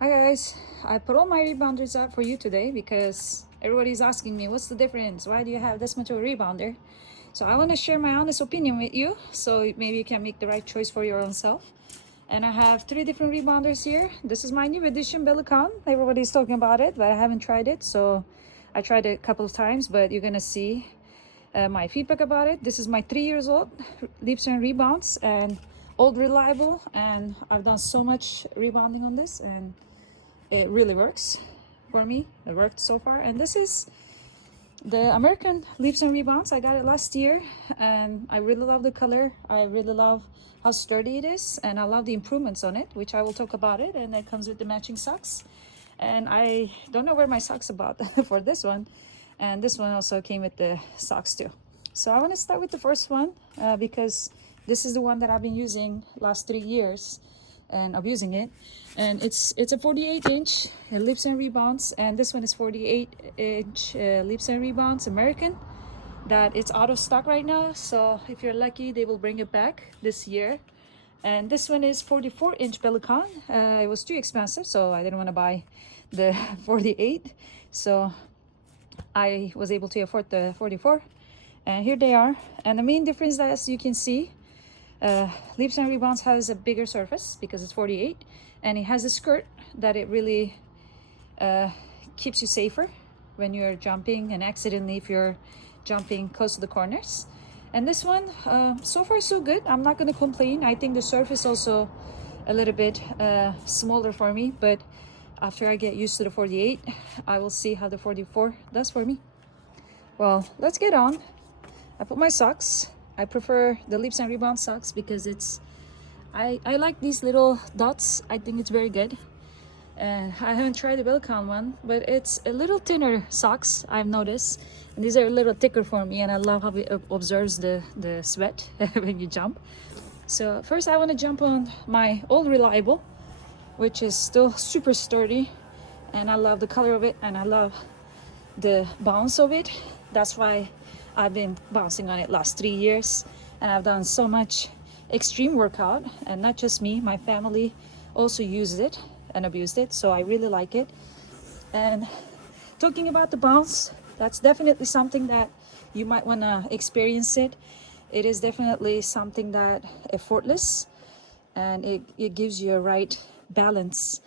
Hi guys, I put all my rebounders out for you today because everybody's asking me what's the difference? Why do you have this much of a rebounder? So I want to share my honest opinion with you so maybe you can make the right choice for your own self. And I have three different rebounders here. This is my new edition Bellicon. Everybody's talking about it, but I haven't tried it. So I tried it a couple of times, but you're gonna see my feedback about it. This is my 3 years old leaps and rebounds and old reliable, and I've done so much rebounding on this and it really works for me. It worked so far. And this is the American leaps and rebounds. I got it last year and I really love the color. I really love how sturdy it is, and I love the improvements on it, which I will talk about it. And it comes with the matching socks, and I don't know where my socks about for this one, and this one also came with the socks too. So I want to start with the first one because this is the one that I've been using last 3 years and abusing it. And it's a 48-inch leaps and rebounds, and this one is 48-inch leaps and rebounds American that it's out of stock right now. So if you're lucky, they will bring it back this year. And this one is 44-inch Bellicon. It was too expensive, so I didn't want to buy the 48, so I was able to afford the 44, and here they are. And the main difference, that as you can see, leaps and rebounds has a bigger surface because it's 48, and it has a skirt that it really keeps you safer when you're jumping, and accidentally if you're jumping close to the corners. And this one, so far so good. I'm not going to complain. I think the surface also a little bit smaller for me, but after I get used to the 48, I will see how the 44 does for me. Well, let's get on. I put my socks. I prefer the leaps and rebound socks because I like these little dots. I think it's very good. I haven't tried the Bellicon one, but it's a little thinner socks, I've noticed. And these are a little thicker for me, and I love how it observes the sweat when you jump. So first I want to jump on my old reliable, which is still super sturdy, and I love the color of it, and I love the bounce of it. That's why I've been bouncing on it last 3 years, and I've done so much extreme workout, and not just me, my family also used it and abused it, so I really like it. And talking about the bounce, that's definitely something that you might want to experience it. It is definitely something that effortless, and it gives you a right balance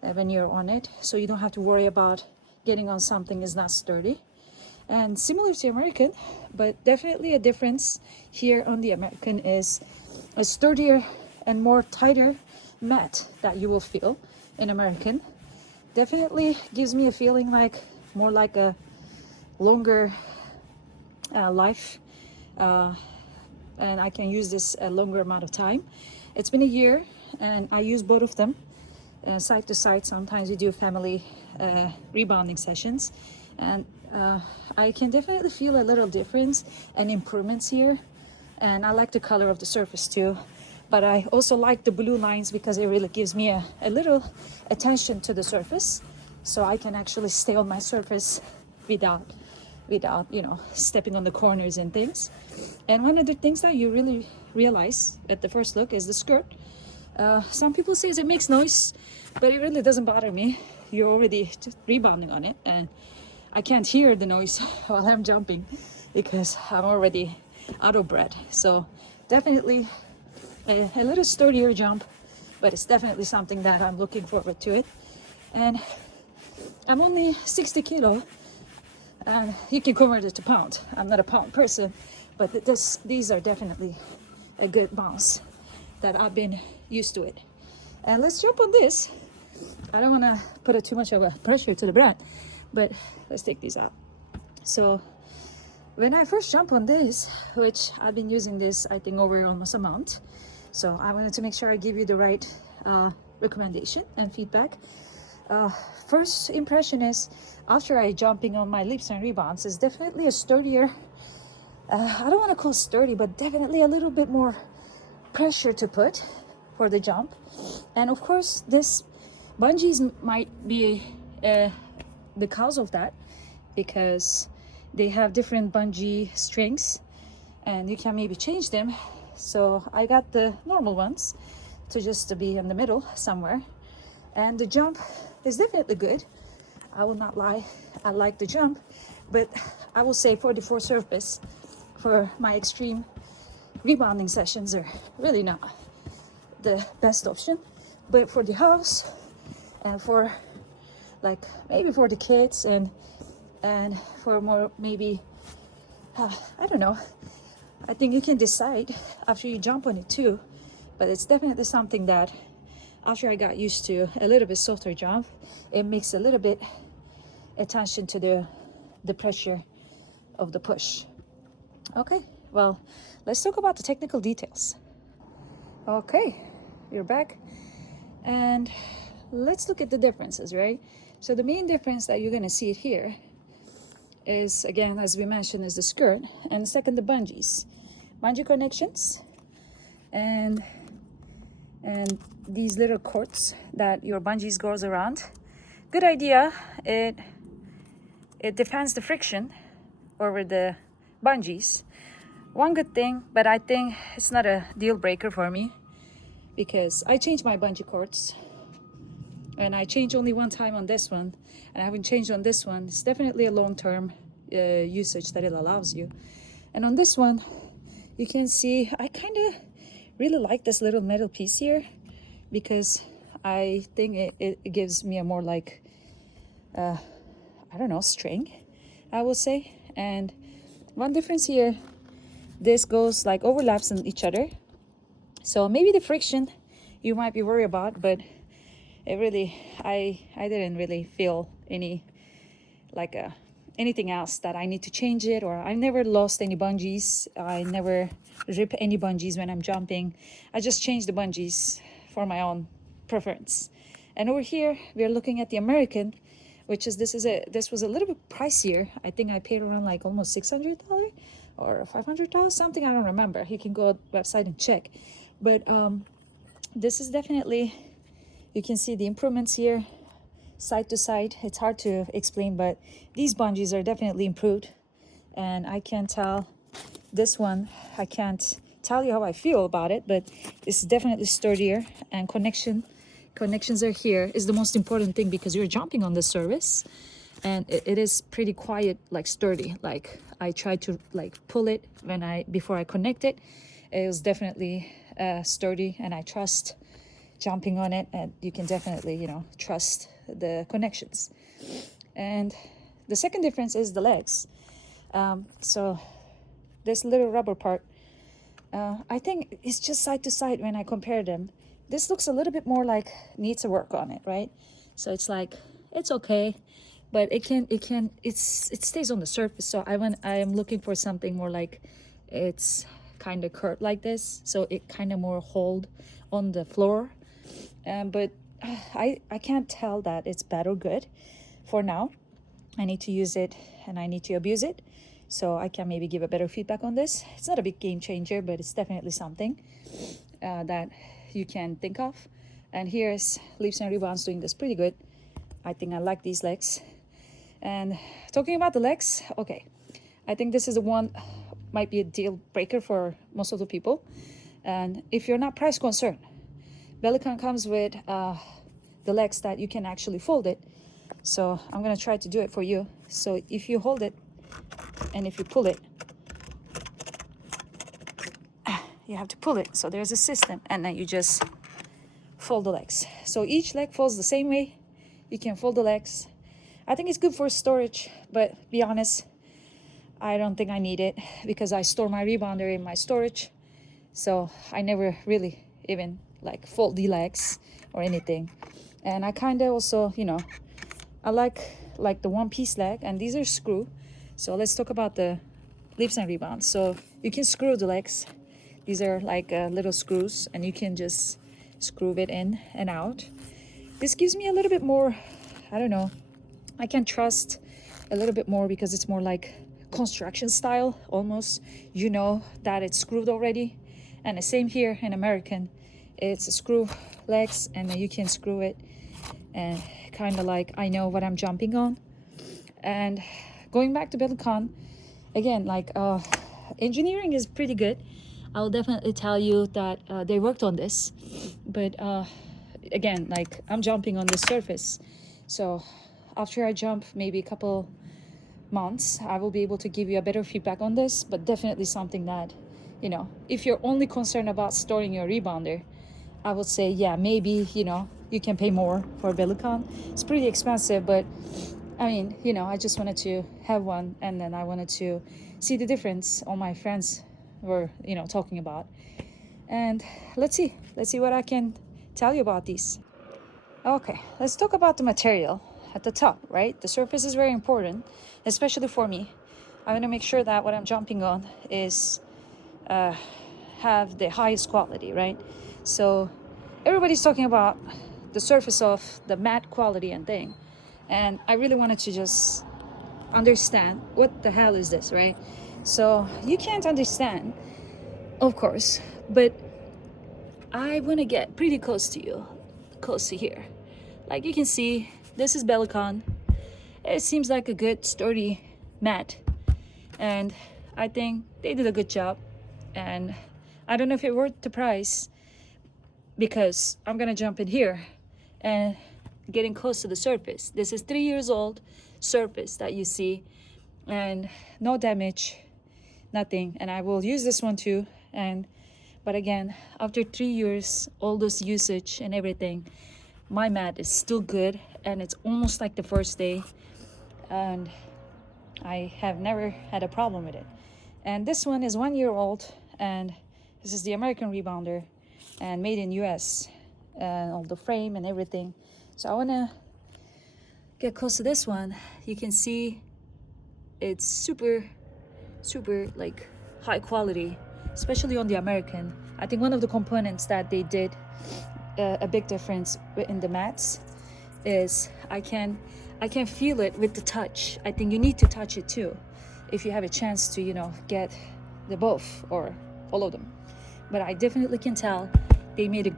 when you're on it, so you don't have to worry about getting on something is not sturdy. And similar to American, but definitely a difference here on the American is a sturdier and more tighter mat that you will feel in American. Definitely gives me a feeling like more like a longer life, and I can use this a longer amount of time. It's been a year and I use both of them side to side. Sometimes we do family rebounding sessions, and I can definitely feel a little difference and improvements here. And I like the color of the surface too, but I also like the blue lines because it really gives me a little attention to the surface, so I can actually stay on my surface without stepping on the corners and things. And one of the things that you really realize at the first look is the skirt. Some people say it makes noise, but it really doesn't bother me. You're already just rebounding on it, and I can't hear the noise while I'm jumping because I'm already out of breath. So definitely a little sturdier jump, but it's definitely something that I'm looking forward to it. And I'm only 60 kilo, and you can convert it to pound. I'm not a pound person, but these are definitely a good bounce that I've been used to it. And let's jump on this. I don't want to put too much of a pressure to the brand, but let's take these out. So when I first jump on this, which I've been using this I think over almost a month, so I wanted to make sure I give you the right recommendation and feedback. First impression is, after I jumping on my leaps and rebounds, is definitely a sturdier, I don't want to call sturdy, but definitely a little bit more pressure to put for the jump. And of course this bungees might be the cause of that, because they have different bungee strings and you can maybe change them. So I got the normal ones to just to be in the middle somewhere, And the jump is definitely good. I will not lie, I like the jump, but I will say for the floor surface, for my extreme rebounding sessions are really not the best option. But for the house and for like maybe for the kids and for more maybe I don't know, I think you can decide after you jump on it too. But it's definitely something that after I got used to a little bit softer jump, it makes a little bit attention to the pressure of the push. Okay, well, let's talk about the technical details. Okay, you're back, and let's look at the differences, right? So the main difference that you're gonna see it here is, again, as we mentioned, is the skirt, and second, the bungee connections, and these little cords that your bungees goes around. Good idea. It defends the friction over the bungees. One good thing, but I think it's not a deal breaker for me, because I changed my bungee cords and I changed only one time on this one, and I haven't changed on this one. It's definitely a long-term usage that it allows you. And on this one, you can see I kind of really like this little metal piece here, because I think it gives me a more like I don't know, string, I would say. And one difference here, this goes like overlaps in each other, so maybe the friction you might be worried about, but it really, I didn't really feel any like anything else that I need to change it, or I never lost any bungees. I never rip any bungees when I'm jumping. I just changed the bungees for my own preference. And over here we're looking at the American, which is this was a little bit pricier. I think I paid around like almost $600 or $500, something, I don't remember. You can go website and check. But this is definitely, you can see the improvements here side to side. It's hard to explain, but these bungees are definitely improved. And I can tell this one, I can't tell you how I feel about it, but it's definitely sturdier, and connections are here is the most important thing, because you're jumping on the surface, and it is pretty quiet, like sturdy. Like I tried to like pull it before I connect it. It was definitely sturdy, and I trust jumping on it, and you can definitely, you know, trust the connections. And the second difference is the legs. So this little rubber part, I think it's just side to side when I compare them. This looks a little bit more like needs a work on it, right? So it's like, it's okay, but it stays on the surface. So I am looking for something more like it's kind of curved like this, so it kind of more hold on the floor. But I can't tell that it's bad or good for now. I need to use it and I need to abuse it, so I can maybe give a better feedback on this. It's not a big game changer, but it's definitely something that you can think of. And here's Leaps and Rebounds doing this pretty good. I think I like these legs. And talking about the legs, okay, I think this is the one might be a deal breaker for most of the people. And if you're not price concerned, Bellicon comes with the legs that you can actually fold it. So I'm gonna try to do it for you. So if you hold it and if you pull it, you have to pull it. So there's a system, and then you just fold the legs. So each leg folds the same way. You can fold the legs. I think it's good for storage, but be honest, I don't think I need it, because I store my rebounder in my storage. So I never really even like fold the legs or anything. And I kind of also, you know, I like the one piece leg, and these are screw. So let's talk about the Leaps and Rebounds. So you can screw the legs. These are like little screws, and you can just screw it in and out. This gives me a little bit more, I don't know, I can trust a little bit more, because it's more like construction style almost. You know that it's screwed already. And the same here in American, it's a screw legs, and then you can screw it, and kind of like I know what I'm jumping on. And going back to Bellicon again, like engineering is pretty good. I'll definitely tell you that they worked on this, but again, like I'm jumping on the surface. So after I jump maybe a couple months, I will be able to give you a better feedback on this, but definitely something that, you know, if you're only concerned about storing your rebounder, I would say, yeah, maybe, you know, you can pay more for Bellicon. It's pretty expensive, but I mean, you know, I just wanted to have one, and then I wanted to see the difference all my friends were, you know, talking about. And let's see what I can tell you about these. Okay, let's talk about the material at the top, right? The surface is very important, especially for me. I want to make sure that what I'm jumping on is have the highest quality, right? So everybody's talking about the surface of the matte quality and thing, and I really wanted to just understand what the hell is this, right? So you can't understand, of course, but I want to get pretty close to you, close to here. Like you can see, this is Bellicon. It seems like a good sturdy mat, and I think they did a good job. And I don't know if it worth the price, because I'm gonna jump in here and getting close to the surface. This is 3 years old surface that you see, and no damage, nothing. And I will use this one too. And but again, after 3 years, all this usage and everything, my mat is still good, and it's almost like the first day, and I have never had a problem with it. And this one is 1 year old, and this is the American rebounder, and made in US, and all the frame and everything. So I want to get close to this one. You can see it's super like high quality, especially on the American. I think one of the components that they did a big difference in the mats is I can feel it with the touch. I think you need to touch it too if you have a chance to, you know, get the both or all of them. But I definitely can tell they made a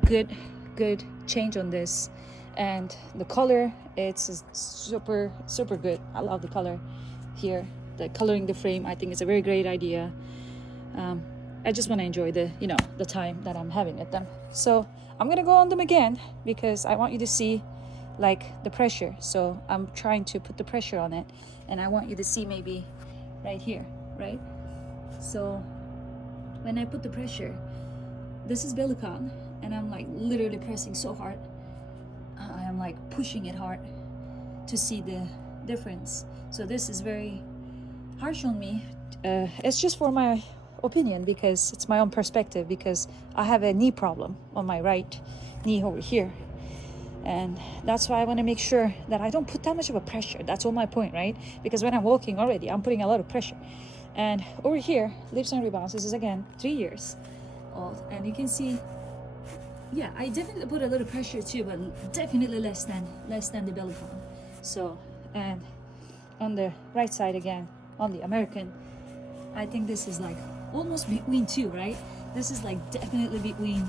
good change on this. And the color, it's super good. I love the color here. The coloring the frame, I think it's a very great idea. I just want to enjoy the, you know, the time that I'm having with them. So I'm gonna go on them again because I want you to see like the pressure. So I'm trying to put the pressure on it, and I want you to see maybe right here, right? So when I put the pressure, this is Bellicon, and I'm like literally pressing so hard. I am like pushing it hard to see the difference. So this is very harsh on me. It's just for my opinion, because it's my own perspective, because I have a knee problem on my right knee over here, and that's why I want to make sure that I don't put that much of a pressure. That's all my point, right? Because when I'm walking already, I'm putting a lot of pressure. And over here, Leaps and Rebounds, this is again 3 years old, and you can see, yeah, I definitely put a little pressure too, but definitely less than the Bellicon. So, and on the right side again, on the American, I think this is like almost between two, right? This is like definitely between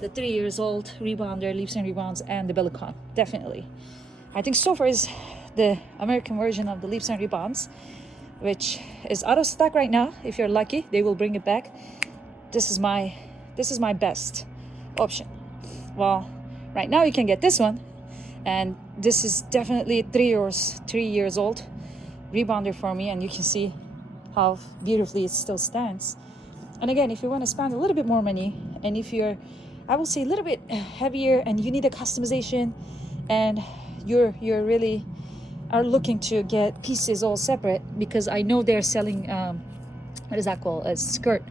the 3 years old rebounder, Leaps and Rebounds, and the Bellicon. Definitely. I think so far is the American version of the Leaps and Rebounds, which is out of stock right now. If you're lucky, they will bring it back. This is my best option. Well, right now you can get this one, and this is definitely 3 years old rebounder for me, and you can see how beautifully it still stands. And again, if you want to spend a little bit more money, and if you're, I will say, a little bit heavier, and you need a customization, and you're really are looking to get pieces all separate, because I know they're selling what is that called, a skirt,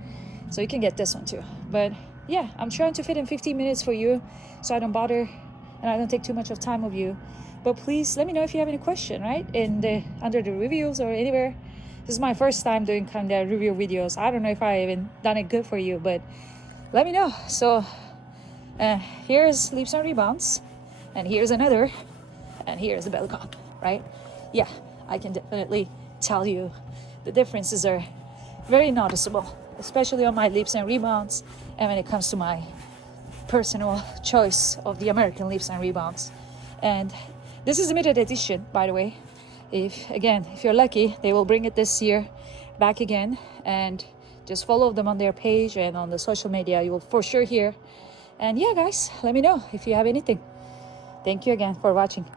so you can get this one too. But yeah, I'm trying to fit in 15 minutes for you, so I don't bother and I don't take too much of time of you. But please let me know if you have any question, right, in the under the reviews or anywhere. This is my first time doing kind of review videos. I don't know if I even done it good for you, but let me know. So here's Leaps and Rebounds, and here's another, and here's the Bellicon, right? Yeah, I can definitely tell you the differences are very noticeable, especially on my Leaps and Rebounds, and when it comes to my personal choice of the American Leaps and Rebounds. And this is a limited edition, by the way. If you're lucky, they will bring it this year back again, and just follow them on their page and on the social media. You will for sure hear. And yeah, guys, let me know if you have anything. Thank you again for watching.